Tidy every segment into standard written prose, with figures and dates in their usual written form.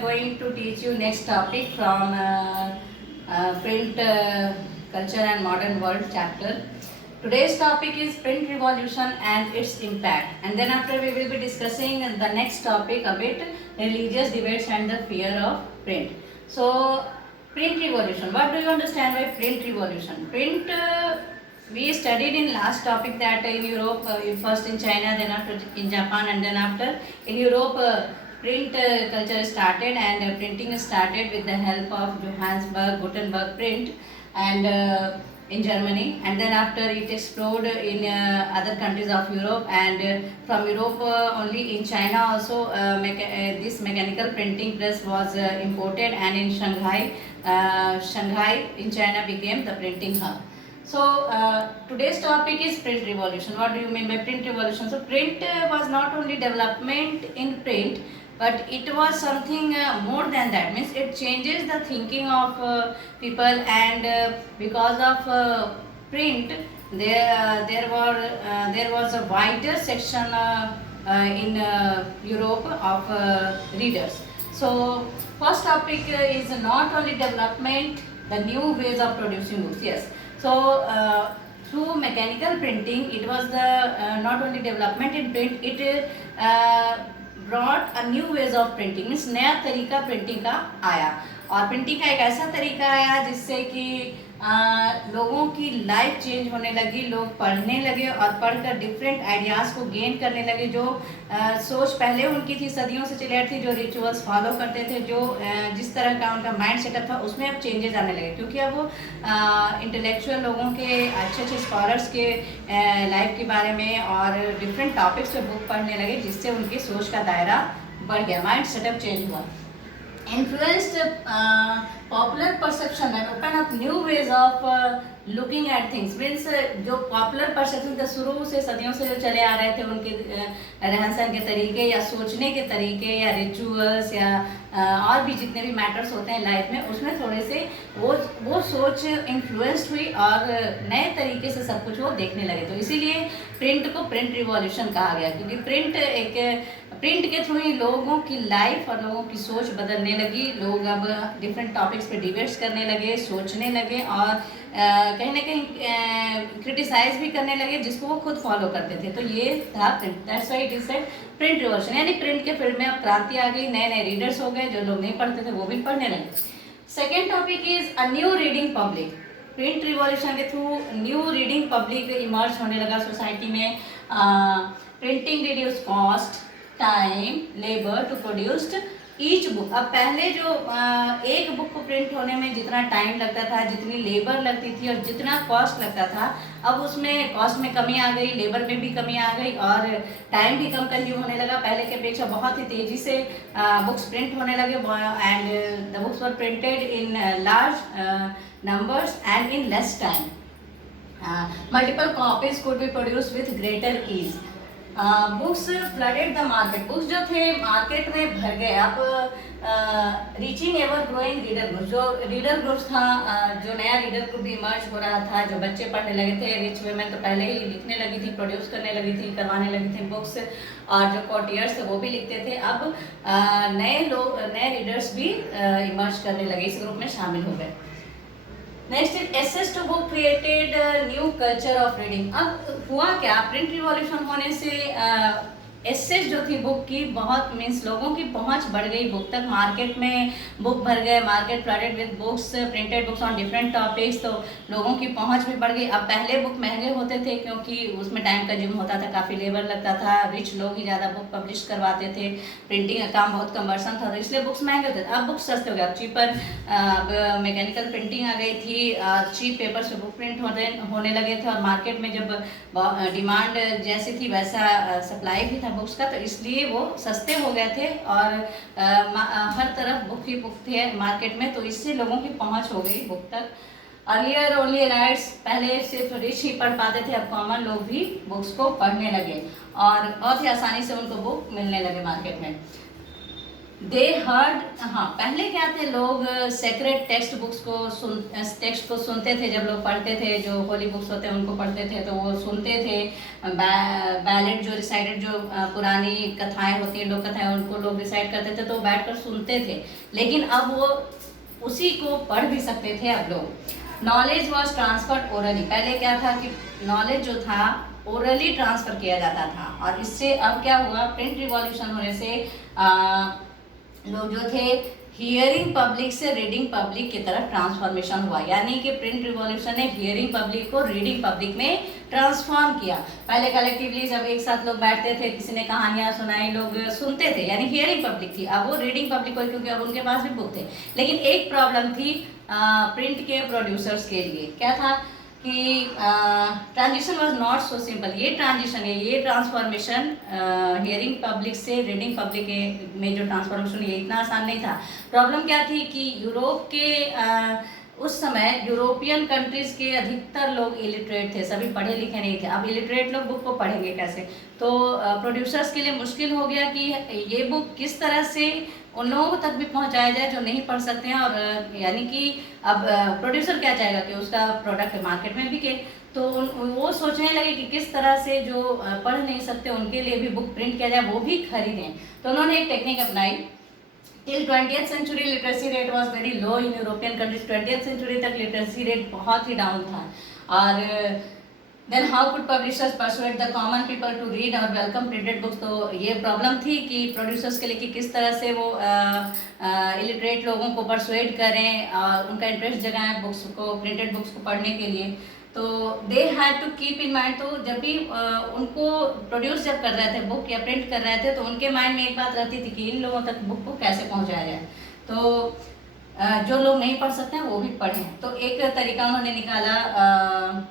am going to teach you next topic from print culture and modern world chapter. Today's topic is print revolution and its impact, and then after we will be discussing the next topic a bit, religious debates and the fear of print. So print revolution, what do you understand by print revolution? Print we studied in last topic that in Europe, first in China, then after in Japan, and then after in Europe print culture started, and printing started with the help of Johannesburg Gutenberg print and in Germany, and then after it exploded in other countries of Europe, and from Europe only in China also this mechanical printing press was imported, and in Shanghai in China became the printing hub. So today's topic is print revolution. What do you mean by print revolution? So print was not only development in print, but it was something more than that. Means it changes the thinking of people, and because of print, there was a wider section in Europe of readers. So first topic is not only development, the new ways of producing books. Yes. So through mechanical printing, it was the not only development in print, it brought a new ways of printing. Means नया तरीका printing का आया, और printing का एक ऐसा तरीका आया जिससे कि लोगों की लाइफ चेंज होने लगी, लोग पढ़ने लगे और पढ़कर डिफरेंट आइडियाज़ को गेन करने लगे। जो सोच पहले उनकी थी, सदियों से चली आ रही थी, जो रिचुअल्स फॉलो करते थे, जो जिस तरह का उनका माइंड सेटअप था, उसमें अब चेंजेस आने लगे, क्योंकि अब वो इंटेलेक्चुअल लोगों के, अच्छे अच्छे स्कॉलर्स के लाइफ के बारे में और डिफरेंट टॉपिक्स पे बुक पढ़ने लगे, जिससे उनकी सोच का दायरा बढ़ गया, माइंड सेटअप चेंज हुआ। Influenced popular perception and open up new ways of looking at things. Means जो popular perception थे, शुरू से सदियों से जो चले आ रहे थे, उनके रहन सहन के तरीके या सोचने के तरीके या रिचुअल्स या और भी जितने भी मैटर्स होते हैं लाइफ में, उसमें थोड़े से वो सोच इन्फ्लुएंस्ड हुई और नए तरीके से सब कुछ वो देखने लगे। तो इसीलिए प्रिंट को प्रिंट रिवॉल्यूशन कहा गया, क्योंकि प्रिंट के थ्रू ही लोगों की लाइफ और लोगों की सोच बदलने लगी। लोग अब डिफरेंट टॉपिक्स पे डिबेट्स करने लगे, सोचने लगे और कहीं ना कहीं क्रिटिसाइज भी करने लगे, जिसको वो खुद फॉलो करते थे। तो ये था print, that's why it is said print revolution, यानी प्रिंट के फील्ड में अब क्रांति आ गई, नए नए रीडर्स हो गए, जो लोग नहीं पढ़ते थे वो भी पढ़ने लगे। Second topic is a new reading public. Print revolution के through new reading public emerge होने लगा सोसाइटी में। Printing reduce cost, time, labour to produced each book. अब पहले जो एक बुक को प्रिंट होने में जितना टाइम लगता था, जितनी लेबर लगती थी और जितना कॉस्ट लगता था, अब उसमें कॉस्ट में कमी आ गई, लेबर में भी कमी आ गई और टाइम भी कम कंज्यूम होने लगा। पहले की अपेक्षा बहुत ही तेज़ी से बुक्स प्रिंट होने लगे, and the books were printed in large numbers and in less time. Multiple copies could be produce with greater ease. Books flooded the market. Books जो थे मार्केट में भर गए। अब reaching ever growing reader group, जो reader groups था, जो नया रीडर ग्रुप भी इमर्ज हो रहा था, जो बच्चे पढ़ने लगे थे। रिच वुमेन तो पहले ही लिखने लगी थी, प्रोड्यूस करने लगी थी, करवाने लगी थी बुक्स, और जो कोटियर्स थे वो भी लिखते थे। अब नए रीडर्स भी इमर्ज करने लगे, इस ग्रुप में शामिल हो गए। Next is access to book created new culture of reading. अब हुआ क्या, प्रिंट रिवॉल्यूशन होने से एक्सेस जो थी बुक की, बहुत मीन्स लोगों की पहुंच बढ़ गई बुक तक। मार्केट में बुक भर गए, market flooded with books, printed books on different topics, तो लोगों की पहुंच भी बढ़ गई। अब पहले बुक महंगे होते थे, क्योंकि उसमें टाइम कंज्यूम होता था, काफ़ी लेबर लगता था, रिच लोग ही ज़्यादा बुक पब्लिश करवाते थे, प्रिंटिंग का काम बहुत कमर्शियल था, तो इसलिए बुक्स महंगे होते थे। अब बुक्स सस्ते हो गए, अब चीपर मैकेनिकल प्रिंटिंग आ गई थी, चीप पेपर से बुक प्रिंट होने लगे थे, और मार्केट में जब डिमांड जैसी थी वैसा सप्लाई भी था बुक्स का, तो इसलिए वो सस्ते हो गए थे और हर तरफ बुक ही बुक थे मार्केट में, तो इससे लोगों की पहुंच हो गई बुक तक। अर्लियर ओनली एलाइट्स, पहले सिर्फ रिच ही पढ़ पाते थे, अब कॉमन लोग भी बुक्स को पढ़ने लगे और बहुत ही आसानी से उनको बुक मिलने लगे मार्केट में। दे हर्ड, हाँ पहले क्या थे लोग सेक्रेट टेक्स्ट को सुनते थे। जब लोग पढ़ते थे, जो होली बुक्स होते हैं उनको पढ़ते थे, तो वो सुनते थे। बैलेट जो रिसाइटेड, जो पुरानी कथाएं होती हैं, लोक कथाएं, उनको लोग रिसाइट करते थे, तो बैठ कर सुनते थे। लेकिन अब वो उसी को पढ़ भी सकते थे अब लोग। Knowledge was transferred orally. पहले क्या था कि नॉलेज जो था ओरली ट्रांसफर किया जाता था, और इससे अब क्या हुआ, प्रिंट रिवॉल्यूशन होने से लोग जो थे हियरिंग पब्लिक से रीडिंग पब्लिक की तरफ ट्रांसफॉर्मेशन हुआ। यानी कि प्रिंट रिवॉल्यूशन ने हियरिंग पब्लिक को रीडिंग पब्लिक में ट्रांसफॉर्म किया। पहले कलेक्टिवली जब एक साथ लोग बैठते थे, किसी ने कहानियां सुनाई, लोग सुनते थे, यानी हियरिंग पब्लिक थी। अब वो रीडिंग पब्लिक हुई, क्योंकि अब उनके पास भी बुक थे। लेकिन एक प्रॉब्लम थी प्रिंट के प्रोड्यूसर्स के लिए, क्या था कि transition was not so simple. ये ट्रांजिशन है, ये ट्रांसफॉर्मेशन हियरिंग पब्लिक से रीडिंग पब्लिक में जो ट्रांसफॉर्मेशन, ये इतना आसान नहीं था। प्रॉब्लम क्या थी कि यूरोप के उस समय यूरोपियन कंट्रीज के अधिकतर लोग इलिटरेट थे, सभी पढ़े लिखे नहीं थे। अब इलिटरेट लोग बुक को पढ़ेंगे कैसे? तो प्रोड्यूसर्स के लिए मुश्किल हो गया कि ये बुक किस तरह से उन लोगों तक भी पहुंचाया जाए जो नहीं पढ़ सकते हैं। और यानी कि अब प्रोड्यूसर क्या चाहेगा कि उसका प्रोडक्ट मार्केट में बिके, तो वो सोचने लगे कि किस तरह से जो पढ़ नहीं सकते उनके लिए भी बुक प्रिंट किया जाए, वो भी खरीदें। तो उन्होंने एक टेक्निक अपनाई। Till 20th century literacy rate was very low in European countries. 20th century तक लिटरेसी रेट बहुत ही डाउन था। और then how could publishers persuade the common people to read और वेलकम प्रिंटेड बुक्स। तो ये प्रॉब्लम थी कि प्रोड्यूसर्स के लिए कि किस तरह से वो इलिटरेट लोगों को परसुएड करें और उनका इंटरेस्ट जगाएं बुक्स को, प्रिंटेड बुक्स को पढ़ने के लिए। तो they had to keep in mind. तो जब भी उनको प्रोड्यूस जब कर रहे थे बुक या प्रिंट कर रहे थे, तो उनके माइंड में एक बात रहती थी कि इन लोगों तक बुक को कैसे पहुंचाया जाए, तो जो लोग नहीं पढ़ सकते हैं वो भी पढ़ें। तो एक तरीका उन्होंने निकाला।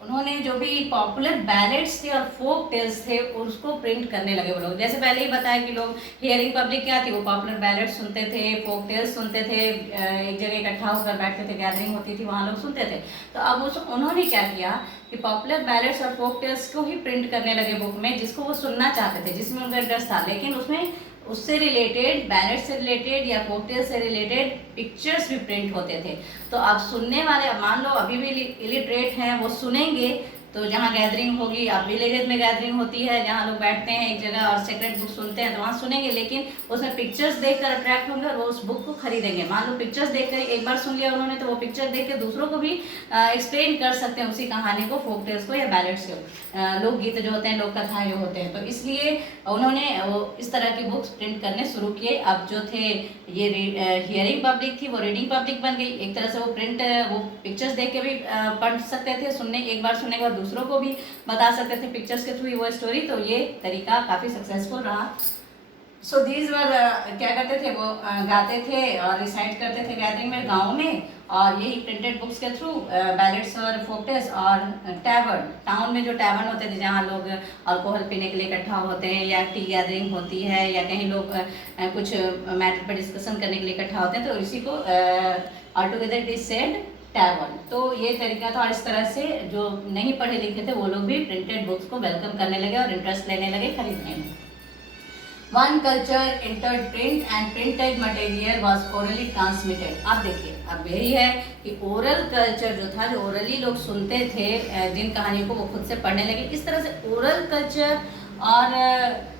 उन्होंने जो भी पॉपुलर बैलेट्स थे और फोक टेल्स थे उसको प्रिंट करने लगे वो लोग। जैसे पहले ही बताया कि लोग हियरिंग पब्लिक क्या थी, वो पॉपुलर बैलेट्स सुनते थे, फोक टेल्स सुनते थे, एक जगह इकट्ठा होकर बैठते थे, गैदरिंग होती थी, वहाँ लोग सुनते थे। तो अब उन्होंने क्या किया कि पॉपुलर बैलेट्स और फोक टेल्स को ही प्रिंट करने लगे बुक में, जिसको वो सुनना चाहते थे, जिसमें उनका इंटरेस्ट था। लेकिन उसमें उससे रिलेटेड, बैलेट से रिलेटेड या फोकटेल से रिलेटेड पिक्चर्स भी प्रिंट होते थे। तो अब सुनने वाले, मान लो अभी भी इलिटरेट हैं, वो सुनेंगे तो जहाँ गैदरिंग होगी, अब विलेजेस में गैदरिंग होती है जहाँ लोग बैठते हैं एक जगह और सेक्रेट बुक सुनते हैं, तो वहाँ सुनेंगे। लेकिन उसमें पिक्चर्स देखकर अट्रैक्ट होंगे और वो उस बुक को खरीदेंगे। मान लो पिक्चर्स देखकर एक बार सुन लिया उन्होंने, तो वो पिक्चर देख के दूसरों को भी एक्सप्लेन कर सकते हैं उसी कहानी को, फोक टेल्स को या बैलेट्स को, लोकगीत जो होते हैं, लोक कथाएं जो होते हैं। तो इसलिए उन्होंने वो इस तरह की बुक्स प्रिंट करने शुरू किए। अब जो थे ये हियरिंग पब्लिक थी, वो रीडिंग पब्लिक बन गई। एक तरह से वो प्रिंट, वो पिक्चर्स देख के भी पढ़ सकते थे, सुनने एक बार सुनने के बाद दूसरों को भी बता सकते थे पिक्चर्स के थ्रू वो स्टोरी। तो ये तरीका काफ़ी सक्सेसफुल रहा। सो दीज वर क्या करते थे वो, गाते थे और रिसाइट करते थे गैदरिंग में, गाँव में। और यही प्रिंटेड बुक्स के थ्रू बैलेट्स और फोकटेल्स और टैवर्न, टाउन में जो टैवर्न होते थे जहाँ लोग अल्कोहल पीने के लिए इकट्ठा होते हैं, या टी गैदरिंग होती है, या कहीं लोग कुछ मैटर पर डिस्कशन करने के लिए इकट्ठा होते हैं, तो इसी को all together it is said tavern. तो ये तरीका था। और इस तरह से जो नहीं पढ़े लिखे थे वो लोग भी प्रिंटेड बुक्स को वेलकम करने लगे और इंटरेस्ट लेने लगे खरीदने में। One culture entered print and printed material was orally transmitted। अब देखिए, अब यही है कि ओरल कल्चर जो था, जो ओरली लोग सुनते थे जिन कहानियों को, वो खुद से पढ़ने लगे। इस तरह से ओरल कल्चर और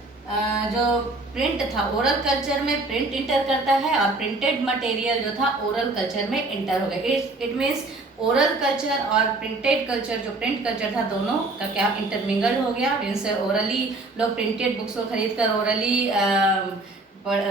जो प्रिंट था, ओरल कल्चर में प्रिंट इंटर करता है और प्रिंटेड मटेरियल जो था ओरल कल्चर में इंटर हो गया। इट मीन्स ओरल कल्चर और प्रिंटेड कल्चर, जो प्रिंट कल्चर था, दोनों का क्या इंटरमिंगल हो गया। मीन्स ओरली लोग प्रिंटेड बुक्स को खरीद कर ओरली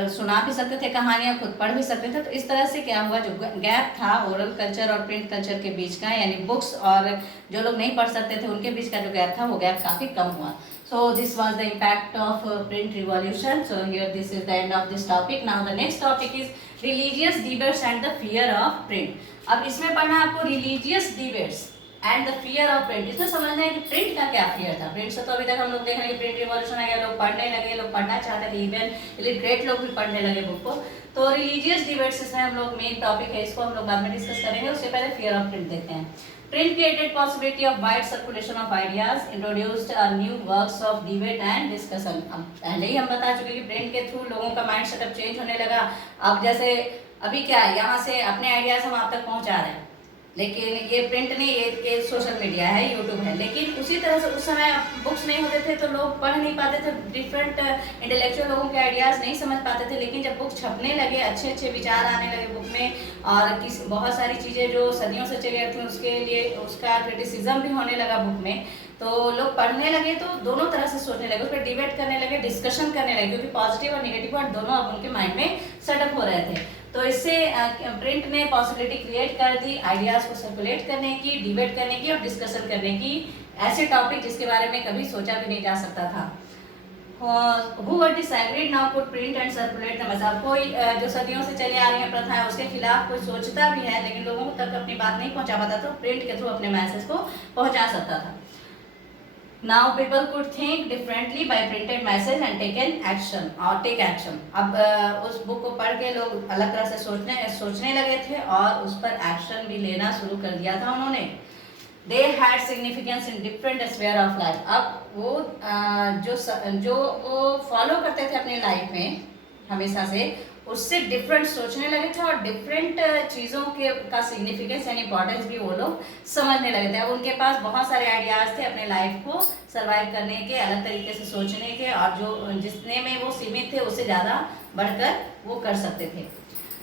सुना भी सकते थे कहानियाँ, खुद पढ़ भी सकते थे। तो इस तरह से क्या हुआ, जो गैप था ओरल कल्चर और प्रिंट कल्चर के बीच का, यानी बुक्स और जो लोग नहीं पढ़ सकते थे उनके बीच का जो गैप था, वो गैप काफ़ी कम हुआ। So this was the impact of print revolution. So here this is the end of this topic. Now the next topic is religious debates and the fear of print. अब इसमें पढ़ना है आपको religious debates and the fear of print। इसमें समझना है कि print का क्या fear था। प्रिंट से तो अभी तक हम लोग देख रहे हैं कि प्रिंट रिवॉल्यूशन आ गया, लोग पढ़ने लगे, लोग पढ़ना चाहते थे, इवन इलिटरेट लोग भी पढ़ने लगे बुक को। तो रिलीजियस डिबेट्स इसमें हम लोग मेन टॉपिक है, इसको हम लोग बाद में डिस्कस करेंगे। उससे पहले फियर ऑफ प्रिंट देखते हैं। Print created possibility of wide circulation of ideas, introduced a new works of debate and discussion. अब पहले ही हम बता चुके कि प्रिंट के थ्रू लोगों का माइंड सेटअप चेंज होने लगा. अब जैसे अभी क्या है, यहाँ से अपने आइडियाज हम आप तक पहुँचा रहे हैं, लेकिन ये प्रिंट नहीं, ये सोशल मीडिया है, यूट्यूब है. लेकिन उसी तरह से उस समय बुक्स नहीं होते थे तो लोग पढ़ नहीं पाते थे, डिफरेंट इंटेलेक्चुअल लोगों के आइडियाज़ नहीं समझ पाते थे. लेकिन जब बुक्स छपने लगे, अच्छे अच्छे विचार आने लगे बुक में, और बहुत सारी चीज़ें जो सदियों से चली आती थी उसके लिए उसका क्रिटिसिज्म भी होने लगा बुक में, तो लोग पढ़ने लगे तो दोनों तरह से सोचने लगे, उस पर डिबेट करने लगे, डिस्कशन करने लगे, क्योंकि पॉजिटिव और नेगेटिव पॉइंट दोनों अब उनके माइंड में सेटअप हो रहे थे. तो इससे प्रिंट ने पॉसिबिलिटी क्रिएट कर दी आइडियाज़ को सर्कुलेट करने की, डिबेट करने की और डिस्कशन करने की, ऐसे टॉपिक जिसके बारे में कभी सोचा भी नहीं जा सकता था. Who were disagreed now could print and circulate the message. कोई जो सदियों से चली आ रही है प्रथा है उसके खिलाफ कोई सोचता भी है लेकिन लोगों तक अपनी बात नहीं पहुंचा पाता, तो प्रिंट के थ्रू अपने मैसेज को पहुंचा सकता था. Now people could think differently by printed message and taken action or take action. अब उस बुक को पढ़ के लोग अलग तरह से सोचने लगे थे और उस पर एक्शन भी लेना शुरू कर दिया था उन्होंने. They had significance in different sphere of life. अब वो जो वो फॉलो करते थे अपनी लाइफ में हमेशा से, उससे डिफरेंट सोचने लगे थे और डिफरेंट चीज़ों के का सिग्निफिकेंस यानी इंपॉर्टेंस भी वो लोग समझने लगे थे. अब उनके पास बहुत सारे आइडियाज़ थे अपने लाइफ को सर्वाइव करने के, अलग तरीके से सोचने के, और जो जितने में वो सीमित थे उससे ज़्यादा बढ़कर वो कर सकते थे.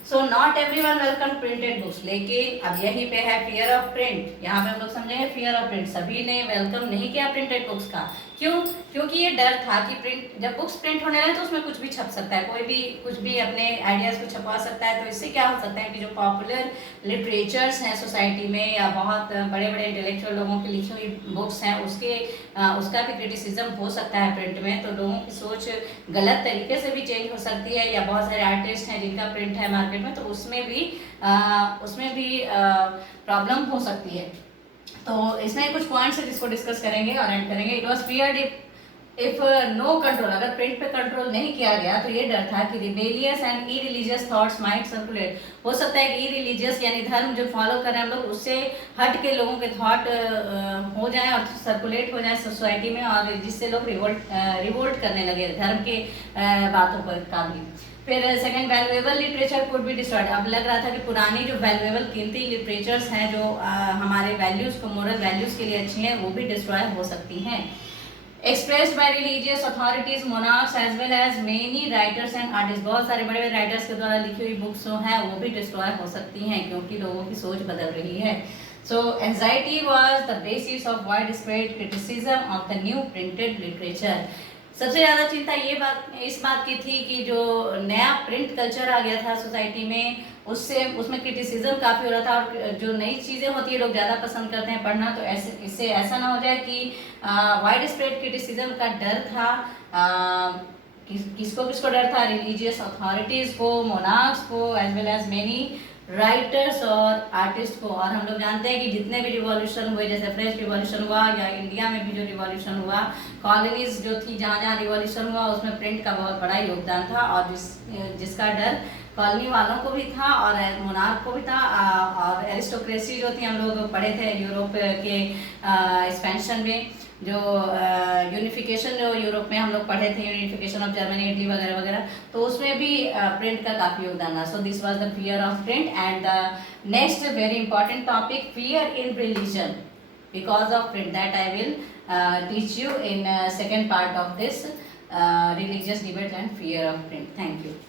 So not everyone welcome printed books. लेकिन अब यहीं पे है फियर ऑफ प्रिंट. यहाँ पे हम लोग समझेंगे फियर ऑफ प्रिंट. सभी ने वेलकम नहीं किया प्रिंटेड बुक्स का. क्यों? क्योंकि ये डर था कि प्रिंट जब बुक्स प्रिंट होने लगे तो उसमें कुछ भी छप सकता है, कोई भी कुछ भी अपने आइडियाज़ को छपवा सकता है. तो इससे क्या हो सकता है कि जो पॉपुलर लिटरेचर्स हैं सोसाइटी में या बहुत बड़े बड़े इंटेलेक्चुअल लोगों की लिखी हुई बुक्स हैं उसका भी क्रिटिसिज्म हो सकता है प्रिंट में. तो लोगों की सोच गलत तरीके से भी चेंज हो सकती है. या बहुत सारे आर्टिस्ट हैं जिनका प्रिंट है मार्केट में, तो उसमें भी प्रॉब्लम हो सकती है. तो इसमें कुछ पॉइंट्स है जिसको डिस्कस करेंगे और एंड करेंगे. It was feared if no control. अगर प्रिंट पे कंट्रोल नहीं किया गया तो ये डर था कि rebellious and irreligious thoughts might circulate. हो सकता है कि ई रिलीजियस यानी धर्म जो फॉलो कर रहे हैं हम लोग उससे हट के लोगों के थॉट हो जाए और सर्कुलेट हो जाए सोसाइटी में, और जिससे लोग रिवोल्ट करने लगे धर्म के बातों पर का भी. फिर second, valuable literature could be destroyed. अब लग रहा था कि पुरानी जो वैल्यूएबल कीमती लिटरेचर्स हैं जो हमारे वैल्यूज़ को, मोरल वैल्यूज़ के लिए अच्छी हैं, वो भी डिस्ट्रॉय हो सकती हैं. Expressed by religious authorities, monarchs as well as many writers and artist. बहुत सारे बड़े बड़े राइटर्स के द्वारा लिखी हुई बुक्स जो हैं वो भी डिस्ट्रॉय हो सकती हैं क्योंकि लोगों की सोच बदल रही है. So anxiety was the basis of wide spread criticism of the new printed literature. सबसे ज़्यादा चिंता इस बात की थी कि जो नया प्रिंट कल्चर आ गया था सोसाइटी में उसमें क्रिटिसिज्म काफ़ी हो रहा था, और जो नई चीज़ें होती है लोग ज़्यादा पसंद करते हैं पढ़ना, तो इससे ऐसा ना हो जाए कि वाइड स्प्रेड क्रिटिसिज्म का डर था. किसको डर था? रिलीजियस अथॉरिटीज़ को, मोनार्क्स को, as well as many writers और आर्टिस्ट को. और हम लोग जानते हैं कि जितने भी रिवॉल्यूशन हुए, जैसे फ्रेंच रिवॉल्यूशन हुआ या इंडिया में भी जो रिवॉल्यूशन हुआ, कॉलोनीज जो थी जहाँ रिवॉल्यूशन हुआ उसमें प्रिंट का बहुत बड़ा योगदान था, और जिसका डर कॉलोनी वालों को भी था और मोनार्क को भी था. और एरिस्टोक्रेसी जो थी, हम लोग पढ़े थे यूरोप के एक्सपेंशन में, जो यूनिफिकेशन जो यूरोप में हम लोग पढ़े थे, यूनिफिकेशन ऑफ जर्मनी, इटली वगैरह वगैरह, तो उसमें भी प्रिंट का काफ़ी योगदान था. So this was the fear of print. And the next very important topic, fear in religion because of print, that I will teach you in second part of this religious debate and fear of print. Thank you.